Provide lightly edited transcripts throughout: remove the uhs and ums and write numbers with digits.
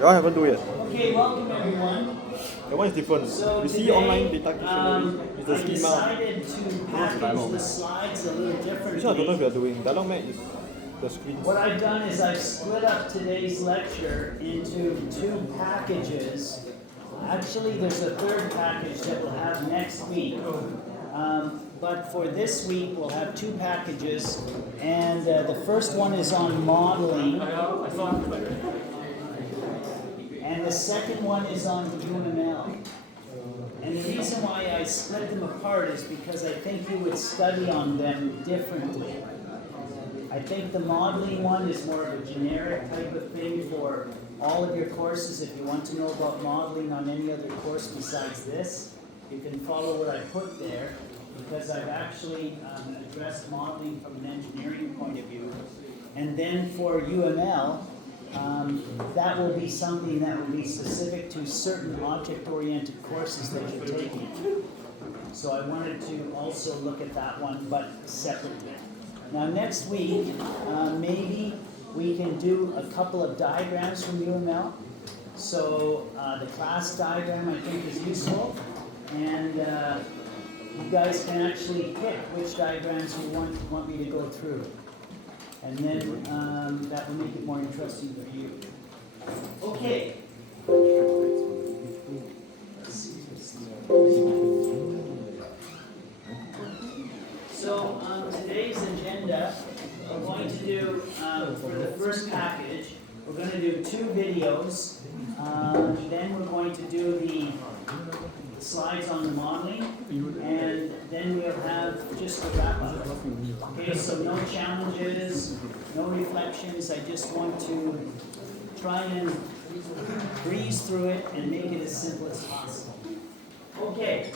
I haven't do yet. Okay, welcome everyone. That one is different. So You see today, online data dictionary. It's the I schema. decided to package the slides a little Which one I don't know if differently. you're doing. Dialog Mac is the screen. What I've done is I've split up today's lecture into two packages. Actually, there's a third package that we'll have next week. But for this week, we'll have two packages. And the first one is on modeling. And the second one is on UML. And the reason why I split them apart is because I think you would study on them differently. I think the modeling one is more of a generic type of thing for all of your courses. If you want to know about modeling on any other course besides this, you can follow what I put there, because I've actually addressed modeling from an engineering point of view. And then for UML, that will be something that will be specific to certain object-oriented courses that you're taking. So I wanted to also look at that one, but separately. Now next week, maybe we can do a couple of diagrams from UML. So the class diagram I think is useful, and you guys can actually pick which diagrams you want me to go through. And then that will make it more interesting for you. Okay. So today's agenda, we're going to do, for the first package, we're going to do two videos. Then we're going to do the slides on the modeling, and then we'll have just a wrap up. Okay, so no challenges, no reflections. I just want to try and breeze through it and make it as simple as possible. Okay.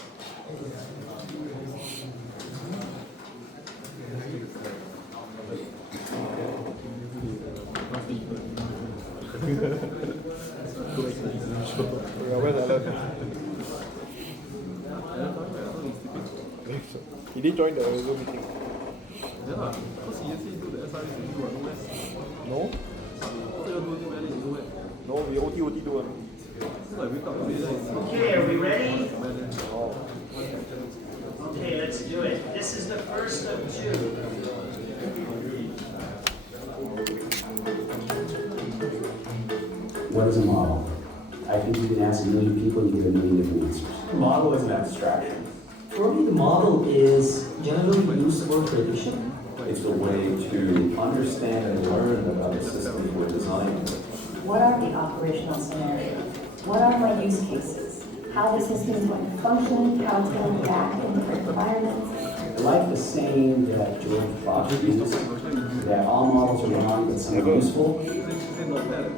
He did join the Zoom meeting. Yeah, because he yesterday do the SRE to do no less. No? So you do valid no less. No, we OT do one. So I wake up today then. Okay, are we ready? Oh. Okay, let's do it. This is the first of two. What is a model? I think you can ask a million people and you get a million different answers. A model is an abstraction. For me, the model is generally used for prediction. It's a way to understand and learn about the systems we're designing. What are the operational scenarios? What are my use cases? How the system is going to function, how it's going to react in different environments. Like the saying that George Fox used, that all models are wrong, but some are useful. Not bad.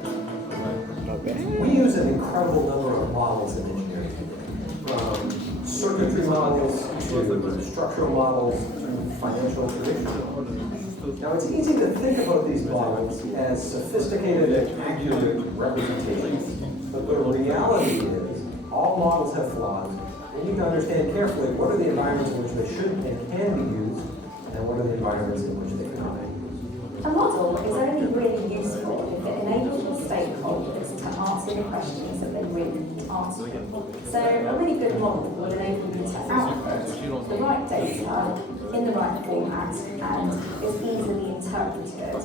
We use an incredible number of models in engineering today. From circuitry models to structural models to financial information. Now it's easy to think about these models as sophisticated and accurate representations. But the reality is, all models have flaws. We need to understand carefully what are the environments in which they should and can be used, and what are the environments in which they cannot be used. A model is only really useful if it enables your stakeholders to answer the questions that they really need answering. So a really good model will enable you to output the right data in the right format and is easily interpreted.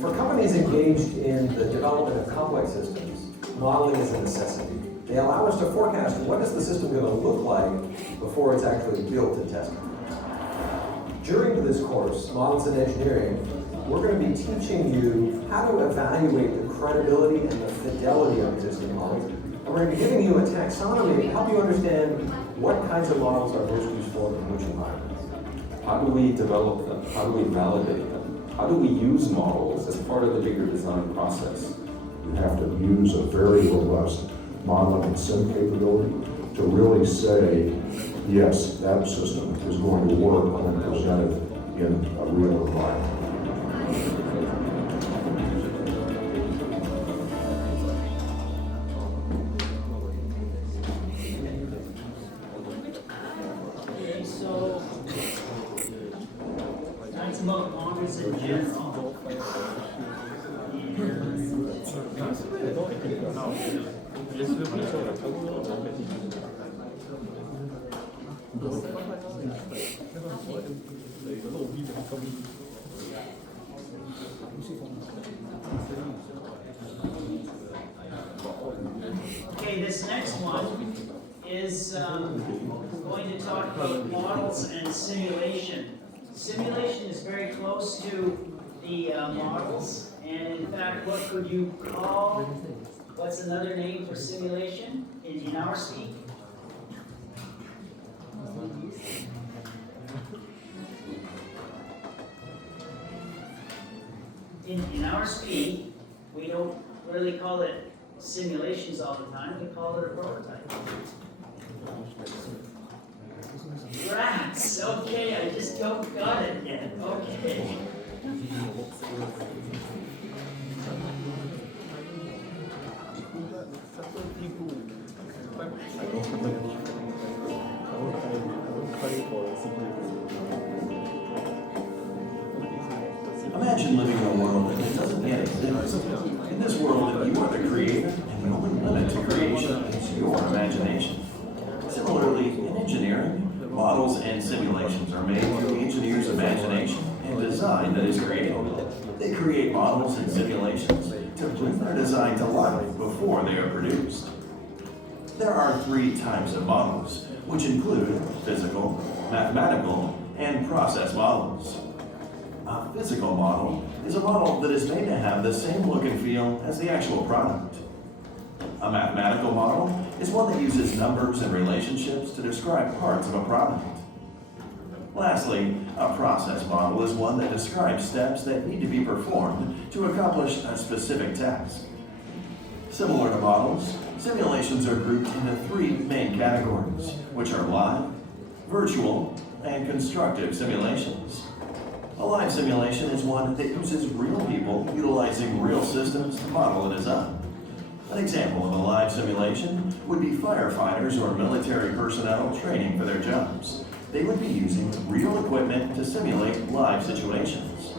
For companies engaged in the development of complex systems, modeling is a necessity. They allow us to forecast what is the system going to look like before it's actually built and tested. During this course, Models in Engineering, we're going to be teaching you how to evaluate the credibility and the fidelity of existing models. And we're going to be giving you a taxonomy to help you understand what kinds of models are most useful in which environments. How do we develop them? How do we validate them? How do we use models as part of the bigger design process? You have to use a very robust modeling and sim capability to really say, yes, that system is going to work when presented in a real environment. Okay, so that's about models in general. Okay, this next one is going to talk about models and simulation. Simulation is very close to the models, and in fact, what could you call, what's another name for simulation in our speak? In our speak, we don't really call it simulations all the time, we call it a prototype. Rats, okay, I just don't got it yet, okay. Imagine living in a world that doesn't yet exist. In this world, you are the creator, and the only limit to creation is your imagination. Similarly, in engineering, models and simulations are made through the engineer's imagination and design that is created. They create models and simulations to bring their design to life before they are produced. There are 3 types of models, which include physical, mathematical, and process models. A physical model is a model that is made to have the same look and feel as the actual product. A mathematical model is one that uses numbers and relationships to describe parts of a product. Lastly, a process model is one that describes steps that need to be performed to accomplish a specific task. Similar to models, simulations are grouped into 3 main categories, which are live, virtual, and constructive simulations. A live simulation is one that uses real people utilizing real systems to model a design. An example of a live simulation would be firefighters or military personnel training for their jobs. They would be using real equipment to simulate live situations.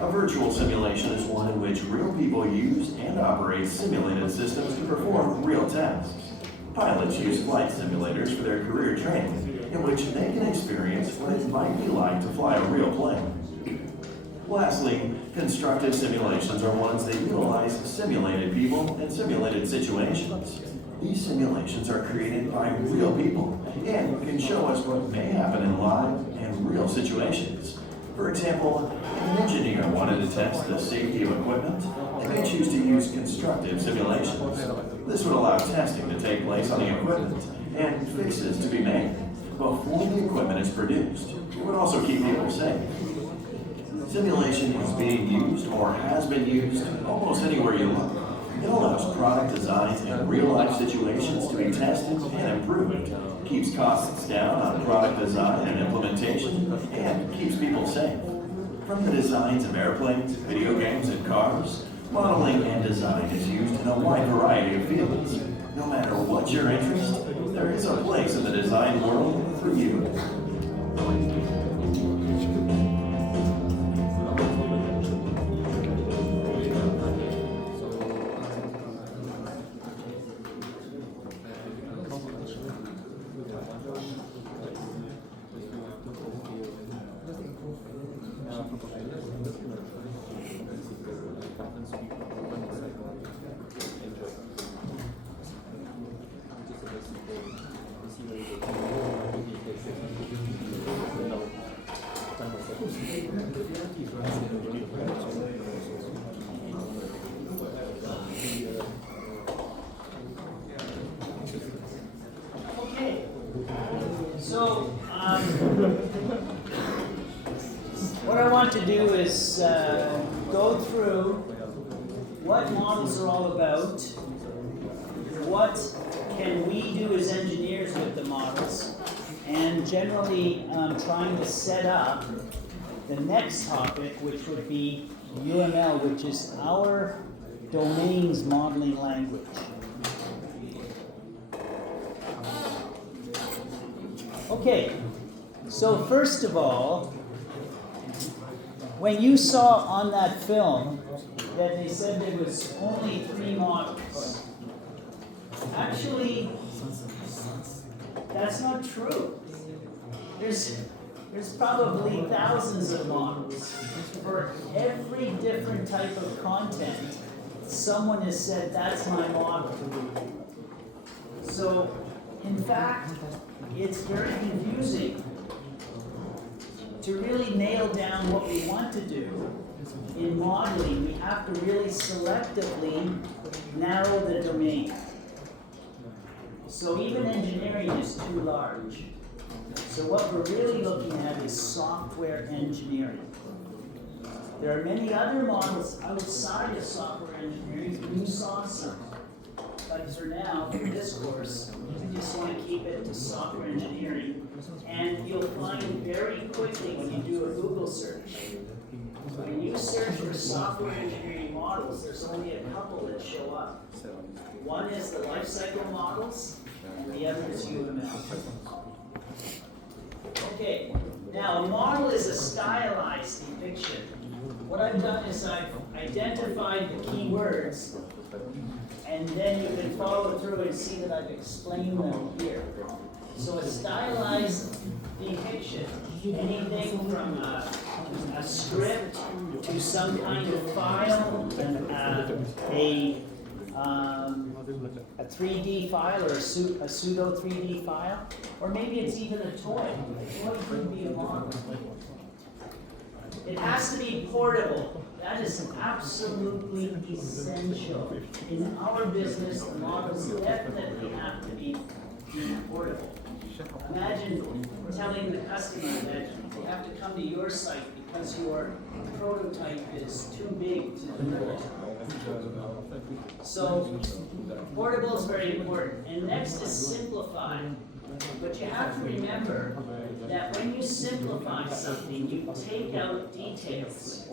A virtual simulation is one in which real people use and operate simulated systems to perform real tasks. Pilots use flight simulators for their career training, in which they can experience what it might be like to fly a real plane. Lastly, constructive simulations are ones that utilize simulated people and simulated situations. These simulations are created by real people and can show us what may happen in live and real situations. For example, if an engineer wanted to test the safety of equipment, they may choose to use constructive simulations. This would allow testing to take place on the equipment and fixes to be made before the equipment is produced. It would also keep people safe. Simulation is being used or has been used almost anywhere you look. It allows product designs and real-life situations to be tested and improved, keeps costs down on product design and implementation, and keeps people safe. From the designs of airplanes, video games, and cars, modeling and design is used in a wide variety of fields. No matter what your interest, there is a place in the design world for you. Okay, so what I want to do is go through what models are all about, what can we do as engineers with the models, and generally trying to set up the next topic, which would be UML, which is our domain's modeling language. Okay, so first of all, when you saw on that film that they said there was only 3 models. Actually, that's not true. There's probably thousands of models. For every different type of content, someone has said, that's my model. So, in fact, it's very confusing to really nail down what we want to do. In modeling, we have to really selectively narrow the domain. So even engineering is too large. So what we're really looking at is software engineering. There are many other models outside of software engineering, and you saw some. But for now, for this course, we just want to keep it to software engineering. And you'll find very quickly when you do a Google search, when you search for software engineering models, there's only a couple that show up. One is the life cycle models, and the other is UML. Okay, now a model is a stylized depiction. What I've done is I've identified the key words, and then you can follow through and see that I've explained them here. So a stylized depiction, anything from a script to some kind of file, a 3D file or a pseudo 3D file, or maybe it's even a toy. A toy could be a model. It has to be portable. That is absolutely essential. In our business, the models definitely have to be portable. Imagine telling the customer that they have to come to your site because your prototype is too big to deliver. So, portable is very important. And next is simplify. But you have to remember that when you simplify something, you take out details.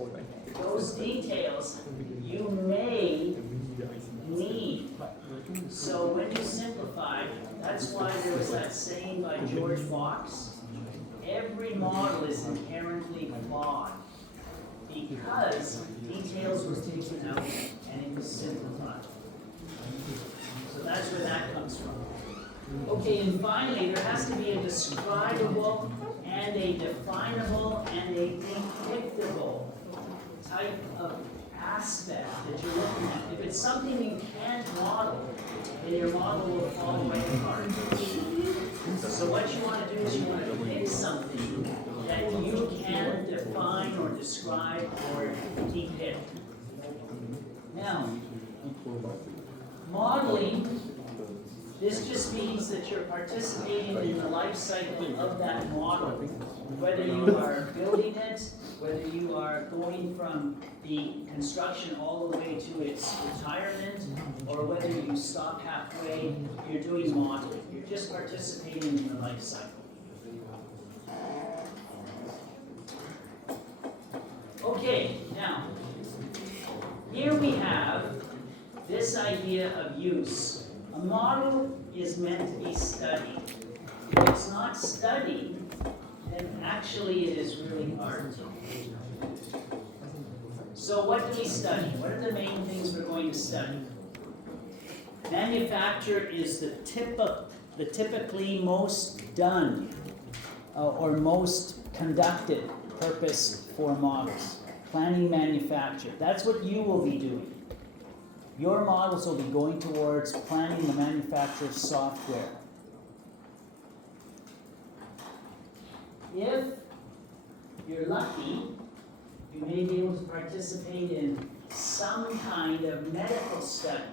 Those details you may need. So when you simplify, that's why there was that saying by George Fox, every model is inherently flawed because details were taken out and it was simplified. So that's where that comes from. Okay, and finally, there has to be a describable and a definable and a depictable type of aspect that you're looking at. If it's something you can't model, then your model will fall away apart. So what you want to do is you want to pick something that you can define or describe or depict. Now, modeling, this just means that you're participating in the life cycle of that model. Whether you are building it, whether you are going from the construction all the way to its retirement, or whether you stop halfway, you're doing modeling. You're just participating in the life cycle. Okay, now, here we have this idea of use. A model is meant to be studied. If it's not studied, then actually it is really art. So what do we study? What are the main things we're going to study? Manufacture is the typically most done or most conducted purpose for models. Planning manufacture. That's what you will be doing. Your models will be going towards planning the manufacture of software. If you're lucky, you may be able to participate in some kind of medical study.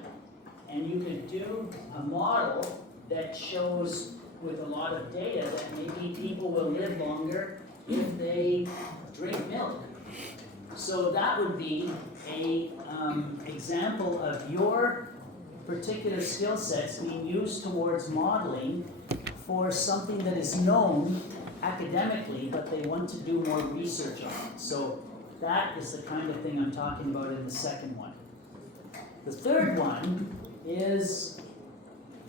And you could do a model that shows with a lot of data that maybe people will live longer if they drink milk. So that would be a example of your particular skill sets being used towards modeling for something that is known academically, but they want to do more research on it. So that is the kind of thing I'm talking about in the second one. The third one is,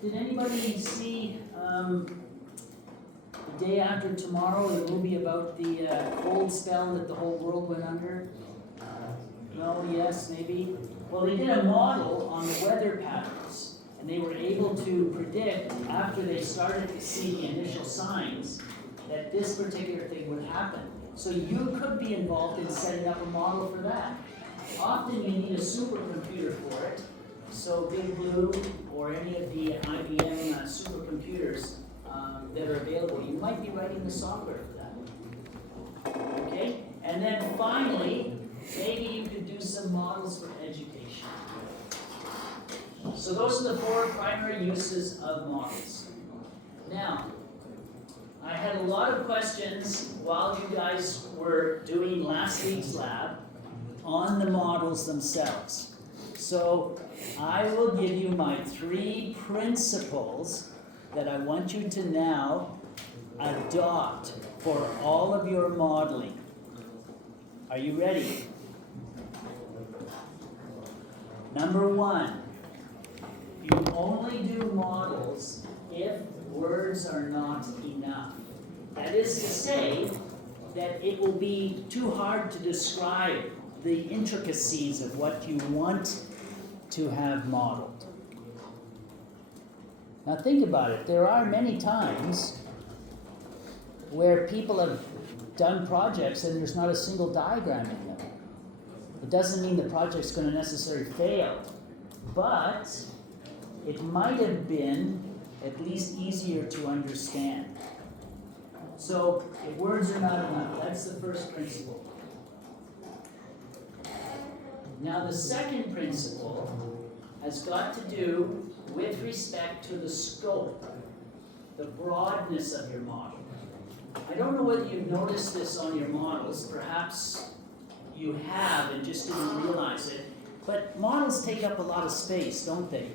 did anybody see The Day After Tomorrow, the movie about the cold spell that the whole world went under? No, yes, maybe. Well, they did a model on the weather patterns, and they were able to predict after they started to see the initial signs that this particular thing would happen. So you could be involved in setting up a model for that. Often you need a supercomputer for it. So Big Blue or any of the IBM supercomputers that are available, you might be writing the software for that. Okay? And then finally, maybe you could do some models for education. So those are the 4 primary uses of models. Now, I had a lot of questions while you guys were doing last week's lab on the models themselves. So I will give you my 3 principles that I want you to now adopt for all of your modeling. Are you ready? Number 1, you only do models if words are not enough. That is to say that it will be too hard to describe the intricacies of what you want to have modeled. Now think about it. There are many times where people have done projects and there's not a single diagram in them. It doesn't mean the project's going to necessarily fail, but it might have been at least easier to understand. So if words are not enough, that's the first principle. Now the second principle has got to do with respect to the scope, the broadness of your model. I don't know whether you've noticed this on your models, perhaps you have and just didn't realize it, but models take up a lot of space, don't they?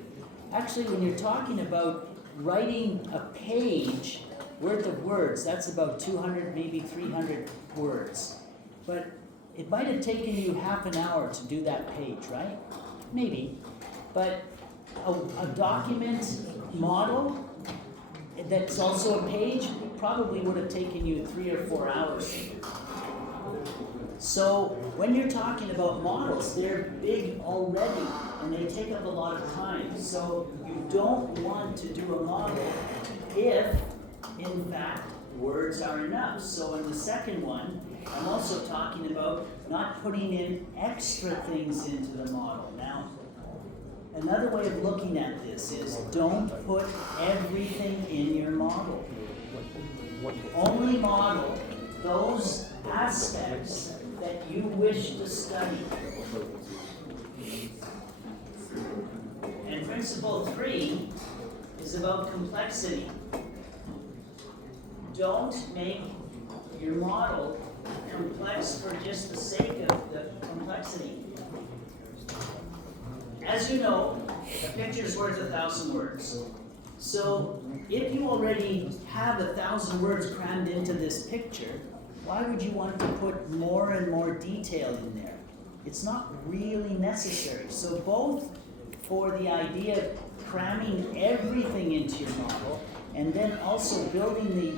Actually, when you're talking about writing a page worth of words, that's about 200, maybe 300 words. But it might have taken you half an hour to do that page, right? Maybe. But a document model that's also a page probably would have taken you 3 or 4 hours to do. So when you're talking about models, they're big already and they take up a lot of time. So you don't want to do a model if, in fact, words are enough. So in the second one, I'm also talking about not putting in extra things into the model. Now, another way of looking at this is don't put everything in your model. Only model those aspects that you wish to study. And principle 3 is about complexity. Don't make your model complex for just the sake of the complexity. As you know, a picture is worth 1,000 words. So if you already have 1,000 words crammed into this picture, why would you want to put more and more detail in there? It's not really necessary. So both for the idea of cramming everything into your model and then also building the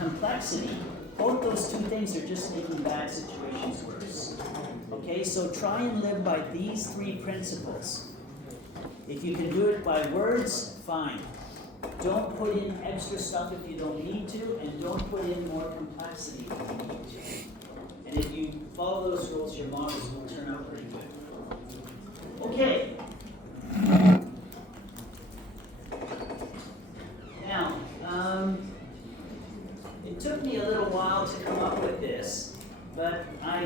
complexity, both those two things are just making bad situations worse. Okay, so try and live by these 3 principles. If you can do it by words, fine. Don't put in extra stuff if you don't need to, and don't put in more complexity if you need to. And if you follow those rules, your models will turn out pretty good. Okay. Now, it took me a little while to come up with this, but I